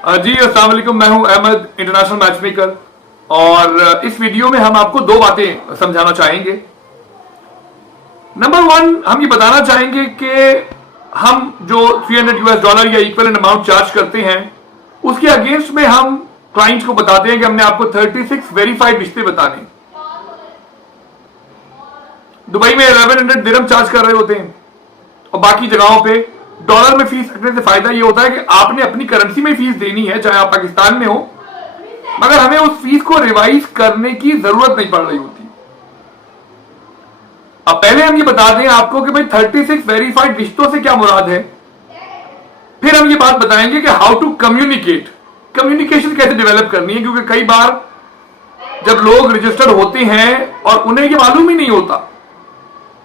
जी अस्सलाम वालेकुम, मैं हूं अहमद, इंटरनेशनल मैच मेकर। और इस वीडियो में हम आपको दो बातें समझाना चाहेंगे। नंबर वन, हम ये बताना चाहेंगे कि हम जो $300 या इक्वलेंट अमाउंट चार्ज करते हैं उसके अगेंस्ट में हम क्लाइंट्स को बताते हैं कि हमने आपको 36 वेरीफाइड रिश्ते बताने। दुबई में 1100 दिरहम चार्ज कर रहे होते हैं और बाकी जगहों पे डॉलर में फीस रखने से फायदा ये होता है कि आपने अपनी करेंसी में फीस देनी है, चाहे आप पाकिस्तान में हो, मगर हमें उस फीस को रिवाइज करने की जरूरत नहीं पड़ रही होती। अब पहले हम ये बता दें आपको कि भाई 36 वेरीफाइड रिश्तों से क्या मुराद है, फिर हम ये बात बताएंगे कि हाउ टू कम्युनिकेट, कम्युनिकेशन कैसे डेवलप करनी है। क्योंकि कई बार जब लोग रजिस्टर्ड होते हैं और उन्हें ये मालूम ही नहीं होता,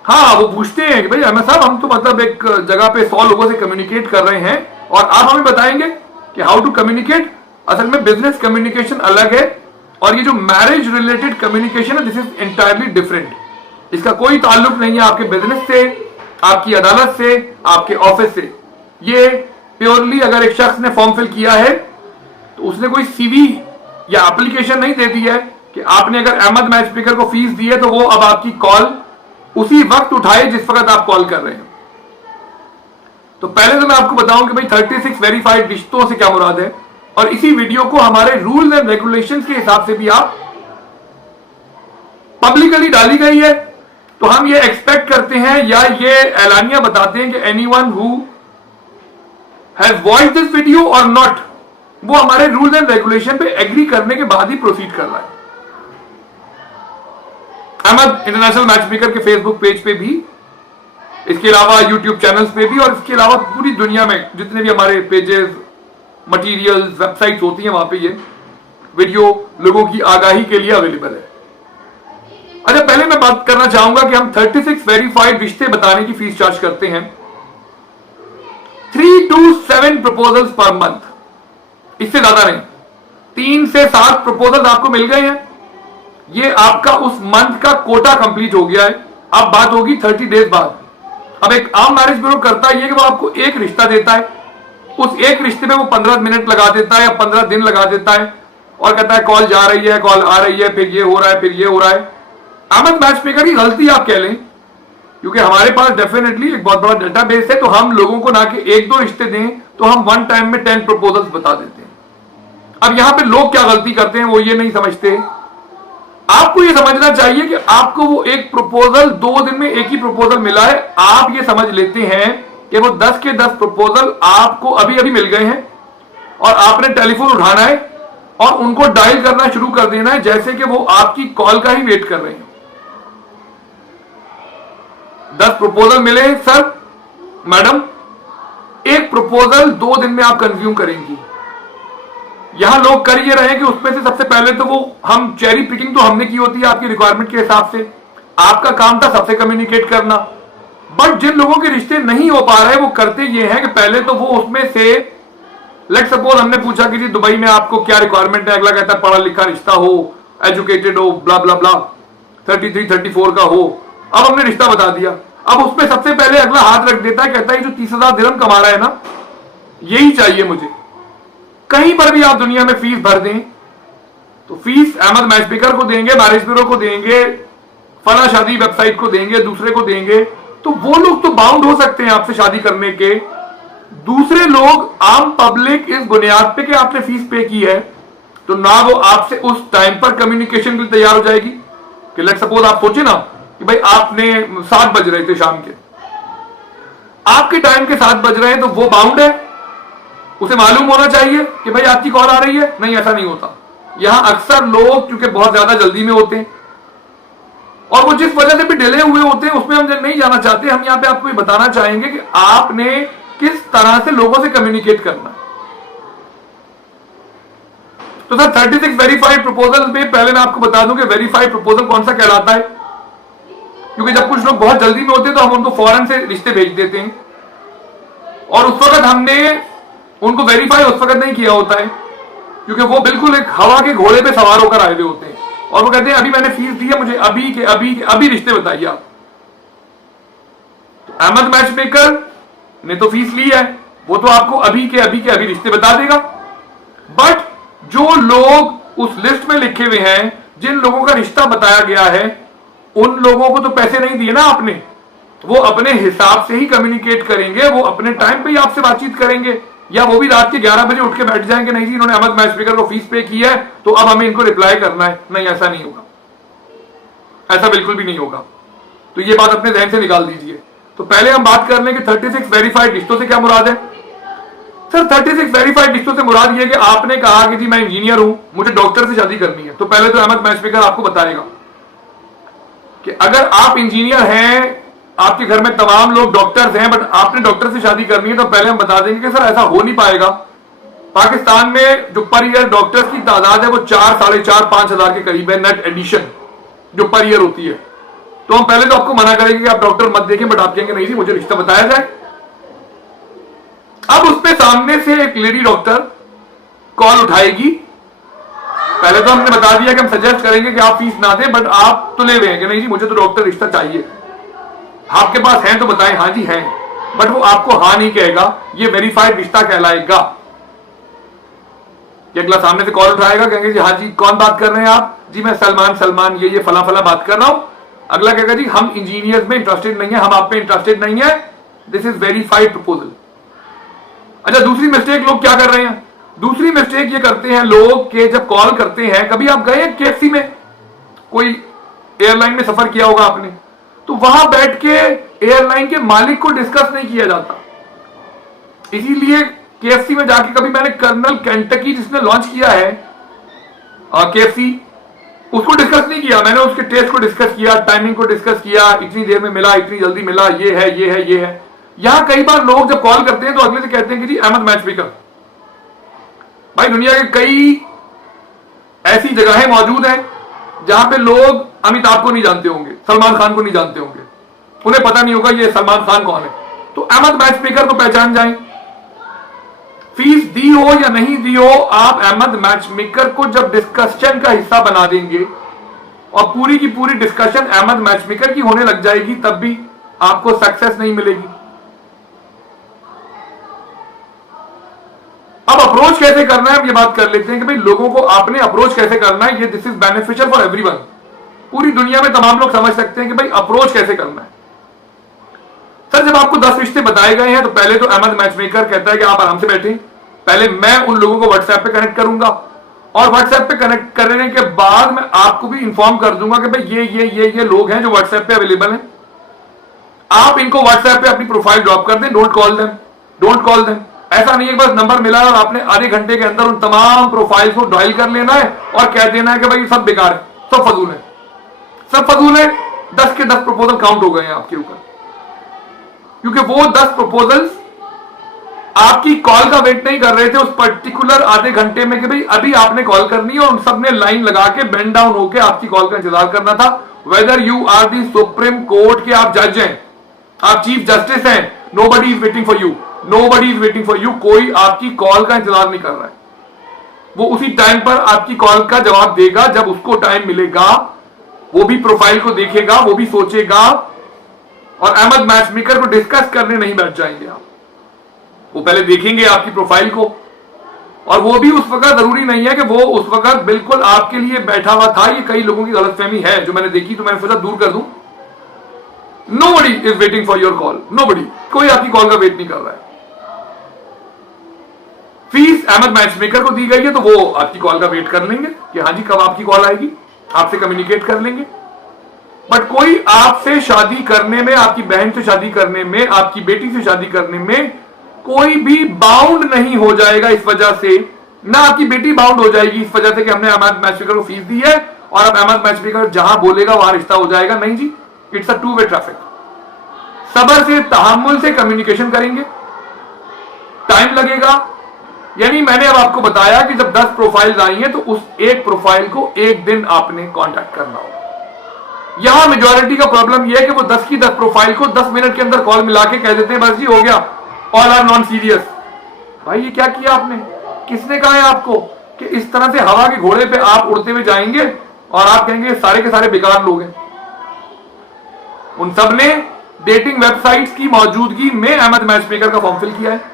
हाँ वो पूछते हैं कि भाई अहमद साहब हम तो मतलब एक जगह पे 100 लोगों से कम्युनिकेट कर रहे हैं और आप हमें बताएंगे कि हाउ टू कम्युनिकेट। असल में बिजनेस कम्युनिकेशन अलग है और ये जो मैरिज रिलेटेड कम्युनिकेशन है दिस इज एंटायरली डिफरेंट। इसका कोई ताल्लुक नहीं है आपके बिजनेस से, आपकी अदालत से, आपके ऑफिस से। ये प्योरली अगर एक शख्स ने फॉर्म फिल किया है तो उसने कोई सीवी या एप्लीकेशन नहीं दे दी है कि आपने अगर अहमद मैच मेकर को फीस दी है तो वो अब आपकी कॉल उसी वक्त उठाए जिस वक्त आप कॉल कर रहे हैं। तो पहले तो मैं आपको बताऊं कि भाई 36 वेरीफाइड रिश्तों से क्या मुराद है, और इसी वीडियो को हमारे रूल्स एंड रेगुलेशंस के हिसाब से भी आप पब्लिकली डाली गई है। तो हम ये एक्सपेक्ट करते हैं या ये ऐलानिया बताते हैं कि anyone who has watched this video और नॉट, वो हमारे रूल्स एंड रेगुलेशन पे एग्री करने के बाद ही प्रोसीड कर रहा है। अहमद इंटरनेशनल मैच मेकर के फेसबुक पेज पे भी, इसके अलावा यूट्यूब चैनल्स पे भी, और इसके अलावा पूरी दुनिया में जितने भी हमारे पेजेस, मटेरियल्स, वेबसाइट्स होती हैं वहां पे ये वीडियो लोगों की आगाही के लिए अवेलेबल है। अच्छा, पहले मैं बात करना चाहूंगा कि हम 36 वेरीफाइड रिश्ते बताने की फीस चार्ज करते हैं 3 to 7 प्रपोजल्स पर मंथ, इससे ज्यादा नहीं। 3 से 7 प्रपोजल आपको मिल गए हैं, ये आपका उस मंथ का कोटा कंप्लीट हो गया है। अब बात होगी 30 डेज बाद। अब एक आम मैरिज ब्यूरो करता है ये कि वो आपको एक रिश्ता देता है, उस एक रिश्ते में वो 15 मिनट लगा देता है या 15 दिन लगा देता है और कहता है कॉल जा रही है, कॉल आ रही है, फिर ये हो रहा है, फिर ये हो रहा है। अहमद मैच मेकर की गलती आप कह लें, क्योंकि हमारे पास डेफिनेटली एक बहुत बड़ा डेटाबेस है, तो हम लोगों को ना कि 1-2 रिश्ते दें तो हम वन टाइम में 10 प्रपोजल्स बता देते हैं। अब यहां पे लोग क्या गलती करते हैं वो ये नहीं समझते। आपको ये समझना चाहिए कि आपको वो एक प्रपोजल 2 दिन में एक ही प्रपोजल मिला है, आप ये समझ लेते हैं कि वो 10 के 10 प्रपोजल आपको अभी अभी मिल गए हैं और आपने टेलीफोन उठाना है और उनको डायल करना शुरू कर देना है जैसे कि वो आपकी कॉल का ही वेट कर रहे हैं। 10 प्रपोजल मिले सर, मैडम, एक प्रपोजल 2 दिन में आप कंज्यूम करेंगी। यहां लोग कर ये रहे हैं कि उसमें से सबसे पहले तो वो हम चेरी पिकिंग तो हमने की होती है आपकी रिक्वायरमेंट के हिसाब से, आपका काम था सबसे कम्युनिकेट करना। बट जिन लोगों के रिश्ते नहीं हो पा रहे वो करते ये हैं कि पहले तो वो उसमें से, लेट सपोज हमने पूछा कि जी दुबई में आपको क्या रिक्वायरमेंट है, अगला कहता है पढ़ा लिखा रिश्ता हो, एजुकेटेड हो, ब्ला ब्ला ब्ला, 33-34 का हो। अब हमने रिश्ता बता दिया, अब उसमें सबसे पहले अगला हाथ रख देता है, कहता है जो 30,000 दिरहम कमा रहा है ना यही चाहिए मुझे। कहीं पर भी आप दुनिया में फीस भर दें तो फीस अहमद मैच मेकर को देंगे, मैरिज ब्यूरो को देंगे, फला शादी वेबसाइट को देंगे, दूसरे को देंगे, तो वो लोग तो बाउंड हो सकते हैं आपसे शादी करने के। दूसरे लोग, आम पब्लिक, इस बुनियाद पे कि आपने फीस पे की है तो ना वो आपसे उस टाइम पर कम्युनिकेशन के लिए तैयार हो जाएगी। कि लेट सपोज आप सोचे ना कि भाई आपने 7 बज रहे थे शाम के, आपके टाइम के 7 बज रहे हैं तो वो बाउंड है, उसे मालूम होना चाहिए कि भाई आपकी कॉल आ रही है। नहीं, ऐसा नहीं होता। यहां अक्सर लोग क्योंकि बहुत ज्यादा जल्दी में होते हैं और वो जिस वजह से भी डिले हुए होते हैं उसमें हम नहीं जाना चाहते। हम यहां पे आपको ये बताना चाहेंगे कि आपने किस तरह से लोगों से कम्युनिकेट करना है। तो सर 36 वेरीफाइड प्रपोजल में पहले मैं आपको बता दूं कि वेरीफाइड प्रपोजल कौन सा कहलाता है, क्योंकि जब कुछ लोग बहुत जल्दी में होते हैं तो हम उनको फौरन से रिश्ते भेज देते हैं और उस वक्त हमने उनको वेरीफाई उस वक्त नहीं किया होता है क्योंकि वो बिल्कुल एक हवा के घोड़े पे सवार होकर आए हुए होते हैं और वो कहते हैं अभी मैंने फीस दी है, मुझे अभी के अभी रिश्ते बताइए आप। तो अहमद मैच मेकर ने तो फीस ली है, वो तो आपको अभी के अभी रिश्ते बता देगा। लोग उस लिस्ट में लिखे हुए हैं, जिन लोगों का रिश्ता बताया गया है, उन लोगों को तो पैसे नहीं दिए ना आपने। वो अपने हिसाब से ही कम्युनिकेट करेंगे, वो अपने टाइम पे ही आपसे बातचीत करेंगे, या वो भी रात के 11 बजे उठ के बैठ जाएंगे, नहीं जी इन्होंने अहमद मैच मेकर को फीस पे की है तो अब हमें इनको रिप्लाई करना है। नहीं, ऐसा नहीं होगा, ऐसा बिल्कुल भी नहीं होगा। तो ये बात अपने ध्यान से निकाल दीजिए। तो पहले हम बात कर लें कि 36 वेरीफाइड रिश्तों से क्या मुराद है। सर 36 वेरीफाइड रिश्तों से मुराद ये कि आपने कहा कि जी मैं इंजीनियर हूं, मुझे डॉक्टर से शादी करनी है, तो पहले तो अहमद मैच मेकर आपको बताएगा कि अगर आप इंजीनियर हैं, आपके घर में तमाम लोग डॉक्टर्स हैं, बट आपने डॉक्टर से शादी करनी है, तो पहले हम बता देंगे कि सर ऐसा हो नहीं पाएगा। पाकिस्तान में जो पर ईयर डॉक्टर्स की तादाद है वो 4, 4.5, 5 हजार के करीब है, नेट एडिशन जो पर ईयर होती है। तो हम पहले तो आपको मना करेंगे कि आप डॉक्टर मत देखें, बट आप कहेंगे नहीं जी मुझे रिश्ता बताया जाए। अब उसमें सामने से एक लेडी डॉक्टर कॉल उठाएगी। पहले तो हमने बता दिया कि हम सजेस्ट करेंगे कि आप फीस ना दें, बट आप तुले हुए हैं कि नहीं जी मुझे तो डॉक्टर रिश्ता चाहिए। आपके पास है तो बताएं हाँ जी है, बट वो आपको हाँ नहीं कहेगा, ये वेरीफाइड रिश्ता कहलाएगा। अगला सामने से कॉल उठाएगा, कहेंगे जी हाँ जी कौन बात कर रहे हैं आप? जी मैं सलमान ये फला फला बात कर रहा हूं। अगला कहेगा जी हम इंजीनियर्स में इंटरेस्टेड नहीं है, हम आप पे इंटरेस्टेड नहीं है, दिस इज वेरीफाइड प्रपोजल। अच्छा, दूसरी मिस्टेक लोग क्या कर रहे हैं? दूसरी मिस्टेक ये करते हैं लोग के जब कॉल करते हैं, कभी आप गए केएफसी में, कोई एयरलाइन में सफर किया होगा आपने, तो वहां बैठ के एयरलाइन के मालिक को डिस्कस नहीं किया जाता। इसीलिए केएफसी में जाके कभी मैंने कर्नल केंटकी जिसने लॉन्च किया है केएफसी, उसको डिस्कस नहीं किया। मैंने उसके टेस्ट को डिस्कस किया, टाइमिंग को डिस्कस किया, इतनी देर में मिला, इतनी जल्दी मिला, ये है ये है ये है। यहां कई बार लोग जब कॉल करते हैं तो अगले से कहते हैं कि जी अहमद मैच मेकर। भाई दुनिया के कई ऐसी जगहें मौजूद हैं जहां पे लोग अमिताभ को नहीं जानते होंगे, सलमान खान को नहीं जानते होंगे, उन्हें पता नहीं होगा ये सलमान खान कौन है। तो अहमद मैच मेकर को पहचान जाए। फीस दी हो या नहीं दी हो, आप अहमद मैच मेकर को जब डिस्कशन का हिस्सा बना देंगे और पूरी की पूरी डिस्कशन अहमद मैच मेकर की होने लग जाएगी, तब भी आपको सक्सेस नहीं मिलेगी। अब अप्रोच कैसे करना है, हम ये बात कर लेते हैं कि भाई लोगों को आपने अप्रोच कैसे करना है। ये this is beneficial for everyone. पूरी दुनिया में तमाम लोग समझ सकते हैं कि भाई अप्रोच कैसे करना है। सर जब आपको 10 रिश्ते बताए गए हैं तो पहले तो अहमद मैच मेकर कहता है कि आप आराम से बैठे, पहले मैं उन लोगों को व्हाट्सएप पे कनेक्ट करूंगा और व्हाट्सएप पे कनेक्ट करने के बाद मैं आपको भी इंफॉर्म कर दूंगा कि भाई ये लोग हैं जो व्हाट्सएप पे अवेलेबल हैं। आप इनको व्हाट्सएप पे अपनी प्रोफाइल ड्रॉप कर दें, डोंट कॉल देम। ऐसा नहीं है बस नंबर मिला और आपने आधे घंटे के अंदर उन तमाम प्रोफाइल को डायल कर लेना है और कह देना है कि भाई सब बेकार है, सब फजूल है, सब फजूल है। 10 के 10 प्रपोजल काउंट हो गए हैं आपके ऊपर, क्योंकि वो 10 प्रपोजल्स आपकी कॉल का वेट नहीं कर रहे थे उस पर्टिकुलर आधे घंटे में कि भाई अभी आपने कॉल करनी है, और उन सब ने लाइन लगा के बेंड डाउन होकर आपकी कॉल का इंतजार करना था। Whether you are the supreme court के आप जज हैं, आप चीफ जस्टिस हैं, nobody is waiting for you, nobody is waiting for you. कोई आपकी कॉल का इंतजार नहीं कर रहा है। वो उसी टाइम पर आपकी कॉल का जवाब देगा जब उसको टाइम मिलेगा। वो भी प्रोफाइल को देखेगा, वो भी सोचेगा, और अहमद मैच मेकर को डिस्कस करने नहीं बैठ जाएंगे आप। वो पहले देखेंगे आपकी प्रोफाइल को, और वो भी उस वक्त जरूरी नहीं है कि वो उस वक्त बिल्कुल आपके लिए बैठा हुआ था। ये कई लोगों की गलतफहमी है जो मैंने देखी, तो मैंने सोचा दूर कर दूं। Nobody is waiting for your call, nobody, कोई आपकी कॉल का वेट नहीं कर रहा है। फीस अहमद मैच मेकर को दी गई है तो वो आपकी कॉल का वेट कर लेंगे कि हाँ जी कब आपकी कॉल आएगी, आपसे कम्युनिकेट कर लेंगे। बट कोई आपसे शादी करने में, आपकी बहन से शादी करने में, आपकी बेटी से शादी करने में कोई भी बाउंड नहीं हो जाएगा इस वजह से, ना आपकी बेटी बाउंड हो जाएगी इस वजह से कि हमने अहमद मैच मेकर को फीस दी है और अब अहमद मैच मेकर जहां बोलेगा वहां रिश्ता हो जाएगा। नहीं जी, इट्स अ 2 वे ट्रैफिक। सब्र से, तहम्मुल से कम्युनिकेशन करेंगे, टाइम लगेगा। यानी मैंने अब आपको बताया कि जब 10 प्रोफाइल्स आई हैं तो उस एक प्रोफाइल को एक दिन आपने कांटेक्ट करना होगा। यहां मेजॉरिटी का प्रॉब्लम यह है कि वो 10 की 10 प्रोफाइल को 10 मिनट के अंदर कॉल मिला के कह देते हैं बस जी हो गया, ऑल आर नॉन सीरियस। भाई ये क्या किया आपने? किसने कहा है आपको कि इस तरह से हवा के घोड़े पे आप उड़ते हुए जाएंगे और आप कहेंगे सारे के सारे बेकार लोग हैं? उन सब ने डेटिंग वेबसाइट्स की मौजूदगी में अहमद मैच मेकर का फॉर्म फिल किया है।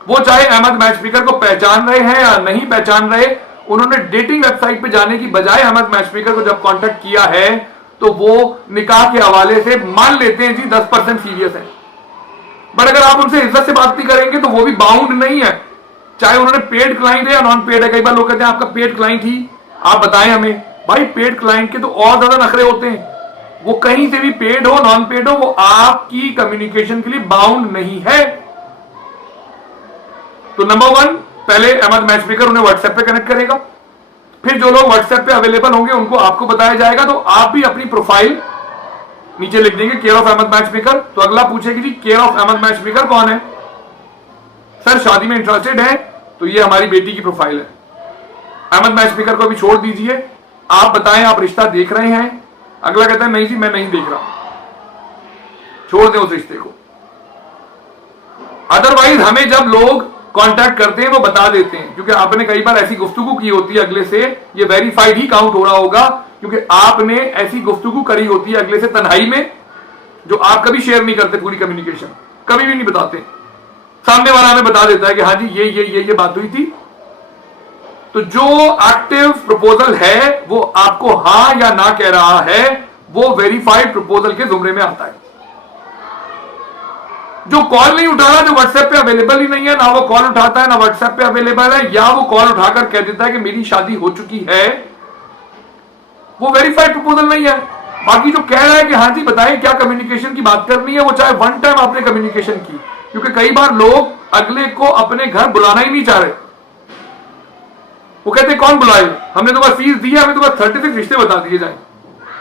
वो चाहे अहमद मैच मेकर को पहचान रहे हैं या नहीं पहचान रहे, उन्होंने डेटिंग वेबसाइट पे जाने की बजाय अहमद मैचमेकर को जब कांटेक्ट किया है तो वो निकाह के हवाले से मान लेते हैं जी 10% सीरियस है, बट अगर आप उनसे इज्जत से बात नहीं करेंगे तो वो भी बाउंड नहीं है, चाहे उन्होंने पेड क्लाइंट है या नॉन पेड है। कई बार लोग कहते हैं आपका पेड क्लाइंट ही, आप बताएं हमें। भाई पेड क्लाइंट के तो और ज्यादा नखरे होते हैं, वो कहीं से भी पेड हो नॉन पेड हो, वो आपकी कम्युनिकेशन के लिए बाउंड नहीं है। तो नंबर 1, पहले अहमद मैचमेकर उन्हें व्हाट्सएप पे कनेक्ट करेगा, फिर जो लोग व्हाट्सएप पे अवेलेबल होंगे उनको आपको बताया जाएगा, तो आप भी अपनी प्रोफाइल नीचे लिख देंगे केयर ऑफ अहमद मैचमेकर। तो अगला पूछेगी जी केयर ऑफ अहमद मैचमेकर कौन है? सर शादी में इंटरेस्टेड है, तो ये हमारी बेटी की प्रोफाइल है। अहमद मैचमेकर को भी छोड़ दीजिए, आप बताएं आप रिश्ता देख रहे हैं। अगला कहता है नहीं जी मैं नहीं देख रहा, छोड़ दें उस रिश्ते को। अदरवाइज हमें जब लोग कांटेक्ट करते हैं वो बता देते हैं, क्योंकि आपने कई बार ऐसी गुफ्तगू की होती है अगले से, ये वेरीफाइड ही काउंट हो रहा होगा, क्योंकि आपने ऐसी गुफ्तगू करी होती है अगले से तन्हाई में, जो आप कभी शेयर नहीं करते, पूरी कम्युनिकेशन कभी भी नहीं बताते। सामने वाला हमें बता देता है कि हाँ जी ये बात हुई थी। तो जो एक्टिव प्रपोजल है वो आपको हाँ या ना कह रहा है, वो वेरीफाइड प्रपोजल के जुमरे में आता है। जो कॉल नहीं उठा रहा, जो व्हाट्सएप पे अवेलेबल ही नहीं है, ना वो कॉल उठाता है ना व्हाट्सएप पे अवेलेबल है, या वो कॉल उठाकर कह देता है कि मेरी शादी हो चुकी है, वो वेरीफाइड प्रपोजल नहीं है। बाकी जो कह रहा है कि हाँ जी बताएं क्या कम्युनिकेशन की बात करनी है, वो चाहे वन टाइम आपने कम्युनिकेशन की, क्योंकि कई बार लोग अगले को अपने घर बुलाना ही नहीं चाह रहे। वो कहते कौन बुलाए, हमने तो बस फीस दी है, हमें तो बस 36 रिश्ते बता दिए जाए,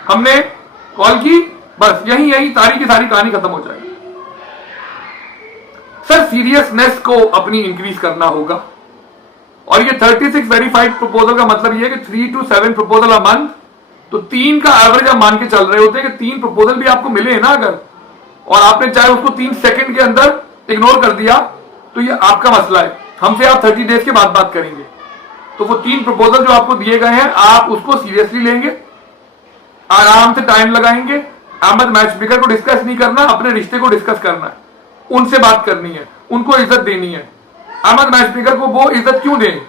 हमने कॉल की बस यही सारी की सारी कहानी खत्म हो जाएगी। सर सीरियसनेस को अपनी इंक्रीज करना होगा, और ये 36 वेरीफाइड प्रपोजल का मतलब ये है कि 3 to 7 प्रपोजल अ मंथ, तो 3 का एवरेज आप मान के चल रहे होते हैं कि 3 प्रपोजल भी आपको मिले ना अगर, और आपने चाहे उसको 3 सेकंड के अंदर इग्नोर कर दिया तो ये आपका मसला है, हमसे आप 30 डेज के बाद बात करेंगे। तो वो 3 प्रपोजल जो आपको दिए गए हैं आप उसको सीरियसली लेंगे, आराम से टाइम लगाएंगे। अहमद मैचमेकर को डिस्कस नहीं करना, अपने रिश्ते को डिस्कस करना है, उनसे बात करनी है, उनको इज्जत देनी है। अहमद मैचमेकर को वो इज्जत क्यों दें,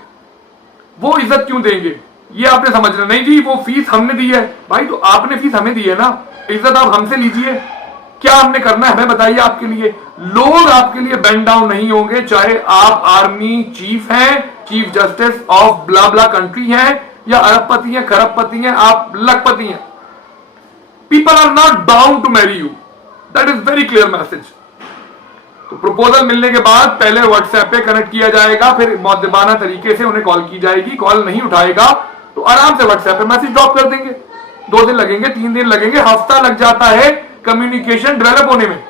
वो इज्जत क्यों देंगे ये आपने समझना। नहीं जी वो फीस हमने दी है, भाई तो आपने फीस हमें दी है ना, इज्जत आप हमसे लीजिए। क्या हमने करना है हमें बताइए। आपके लिए लोग आपके लिए बेंड डाउन नहीं होंगे, चाहे आप आर्मी चीफ हैं, chief justice of blah blah country हैं, या अरबपति हैं, खरबपति हैं, आप लखपति हैं। People are not bound to marry you, that is very clear message. तो प्रपोजल मिलने के बाद पहले व्हाट्सएप पे कनेक्ट किया जाएगा, फिर मौद्दबाना तरीके से उन्हें कॉल की जाएगी। कॉल नहीं उठाएगा तो आराम से व्हाट्सएप पे मैसेज ड्रॉप कर देंगे। 2 दिन लगेंगे, 3 दिन लगेंगे, हफ्ता लग जाता है कम्युनिकेशन डेवलप होने में।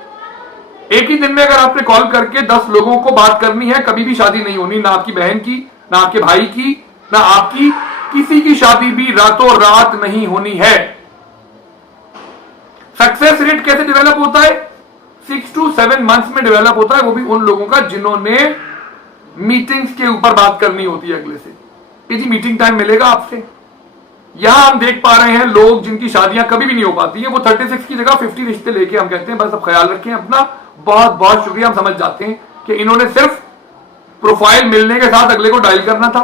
एक ही दिन में अगर आपने कॉल करके 10 लोगों को बात करनी है, कभी भी शादी नहीं होनी, ना आपकी बहन की, ना आपके भाई की, ना आपकी, किसी की शादी भी रातों रात नहीं होनी है। सक्सेस रेट कैसे डेवलप होता है? 6 to 7 मंथ्स में डेवलप होता है, वो भी उन लोगों का जिन्होंने मीटिंग्स के ऊपर बात करनी होती है अगले से। कि जी मीटिंग टाइम मिलेगा आपसे। यहां हम देख पा रहे हैं लोग जिनकी शादियां कभी भी नहीं हो पाती है, वो 36 की जगह 50 रिश्ते लेके हम कहते हैं बस अब ख्याल रखें अपना, बहुत बहुत शुक्रिया। हम समझ जाते हैं कि इन्होंने सिर्फ प्रोफाइल मिलने के साथ अगले को डायल करना था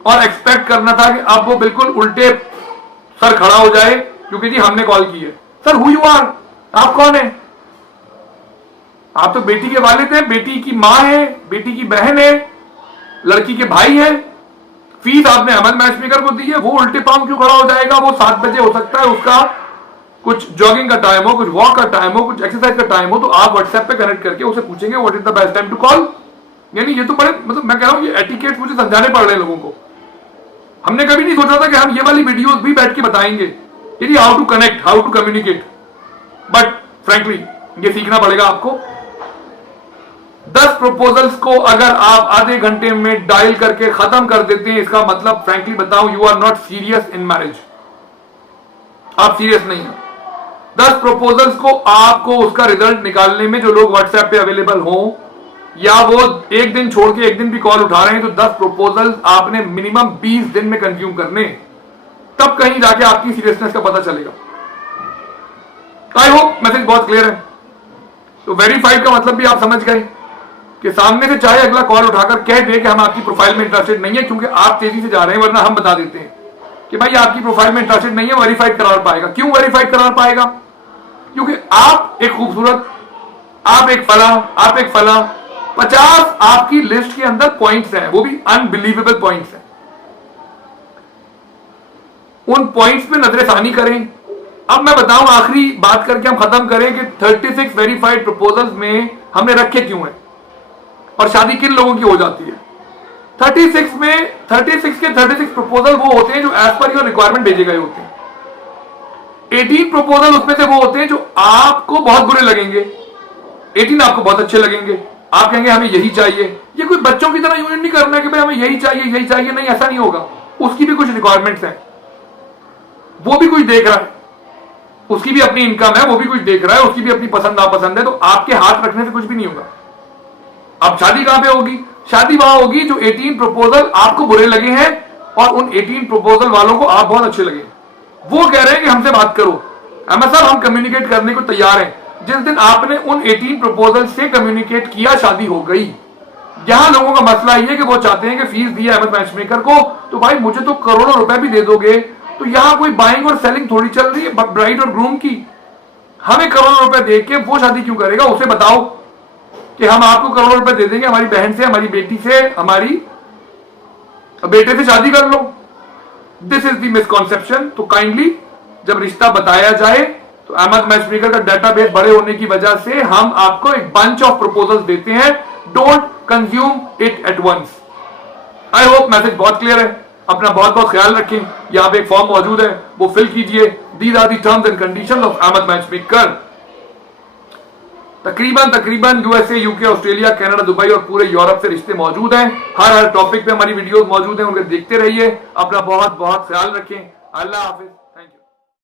और एक्सपेक्ट करना था कि अब वो बिल्कुल उल्टे सर खड़ा हो जाए क्योंकि जी हमने कॉल की है। सर हु यू आर, आप कौन है? आप तो बेटी के वालिद हैं, बेटी की मां है, बेटी की बहन है, लड़की के भाई है। फीस आपने अहमद मैचमेकर को दी है, वो उल्टे पांव क्यों खड़ा हो जाएगा? वो 7 बजे हो सकता है उसका कुछ जॉगिंग का टाइम हो, कुछ वॉक का टाइम हो, कुछ एक्सरसाइज का टाइम हो, तो आप व्हाट्सएप पे कनेक्ट करके उसे पूछेंगे what is the best time to call. यानी ये तो बड़े मतलब मैं कह रहा हूं ये एटिकेट मुझे समझाने पड़ रहे हैं लोगों को। हमने कभी नहीं सोचा था कि हम ये वाली वीडियोस भी बैठ के बताएंगे यदि how to connect, how to communicate, but frankly ये सीखना पड़ेगा आपको। 10 प्रपोजल्स को अगर आप आधे घंटे में डायल करके खत्म कर देते हैं, इसका मतलब फ्रैंकली बताऊं you are not serious in marriage, आप सीरियस नहीं हैं। 10 प्रपोजल्स को आपको उसका रिजल्ट निकालने में जो लोग व्हाट्सएप पे अवेलेबल हो या वो एक दिन छोड़ के एक दिन भी कॉल उठा रहे हैं, तो 10 प्रपोजल्स आपने मिनिमम 20 दिन में कंज्यूम करने, तब कहीं जाके आपकी सीरियसनेस का पता चलेगा। आई होप मैसेज बहुत क्लियर है। तो वेरीफाइड का मतलब भी आप समझ गए। कि सामने से चाहे अगला कॉल उठाकर कह दे कि हम आपकी प्रोफाइल में इंटरेस्टेड नहीं है क्योंकि आप तेजी से जा रहे हैं, वरना हम बता देते हैं कि भाई आपकी प्रोफाइल में इंटरेस्टेड नहीं है, वेरीफाइड करार पाएगा। क्यों वेरीफाइड करार पाएगा? क्योंकि आप एक खूबसूरत, आप एक फला 50 आपकी लिस्ट के अंदर पॉइंट्स हैं, वो भी अनबिलीवेबल पॉइंट्स हैं। उन पॉइंट्स पे नजरसानी करें। अब मैं बताऊं, आखिरी बात करके हम खत्म करें कि 36 वेरीफाइड प्रपोजल्स में हमने रखे क्यों हैं और शादी किन लोगों की हो जाती है। 36 में 36 प्रपोजल वो होते हैं जो एज पर योर रिक्वायरमेंट भेजे गए होते हैं। 18 प्रपोजल उसमें से वो होते हैं जो आपको बहुत बुरे लगेंगे, 18 आपको बहुत अच्छे लगेंगे। आप कहेंगे हमें यही चाहिए। ये कोई बच्चों की तरह यूनिट नहीं करना कि भाई हमें यही चाहिए, नहीं, ऐसा नहीं होगा। उसकी भी कुछ रिक्वायरमेंट्स हैं, वो भी कुछ देख रहा है, उसकी भी अपनी इनकम है, वो भी कुछ देख रहा है, उसकी भी अपनी पसंद नापसंद है। तो आपके हाथ रखने से कुछ भी नहीं होगा। अब शादी कहां पे होगी? शादी वहां होगी जो 18 प्रपोजल आपको बुरे लगे हैं और उन 18 प्रपोजल वालों को आप बहुत अच्छे लगे। वो कह रहे हैं कि हमसे बात करो, अहमद साहब हम कम्युनिकेट करने को तैयार हैं। जिस दिन आपने उन 18 प्रपोजल से कम्युनिकेट किया, शादी हो गई। यहां लोगों का मसला ये है कि वो चाहते हैं कि फीस दिया अहमद मैचमेकर को तो भाई मुझे तो करोड़ों रुपए भी दे दोगे। तो यहां कोई बाइंग और सेलिंग थोड़ी चल रही है ब्राइड और ग्रूम की। हमें करोड़ों रुपए दे के वो शादी क्यों करेगा? उसे बताओ कि हम आपको करोड़ों रुपए दे देंगे, हमारी बहन से, हमारी बेटी से, हमारी बेटे से शादी कर लो। This is the misconception. तो काइंडली जब रिश्ता बताया जाए तो अहमद मैचमेकर का डेटाबेस बड़े होने की वजह से हम आपको एक बंच ऑफ प्रपोजल्स देते हैं। Don't consume it at once. I hope message बहुत क्लियर है। अपना बहुत बहुत ख्याल रखें। यहां पे एक फॉर्म मौजूद है, वो फिल कीजिए। These are the terms and conditions of Ahmed matchmaker. तकरीबन USA, UK, Australia, Canada, Dubai और पूरे यूरोप से रिश्ते मौजूद हैं। हर टॉपिक पे हमारी वीडियोस मौजूद हैं, उनके देखते रहिए। अपना बहुत बहुत ख्याल रखें। अल्लाह हाफिज।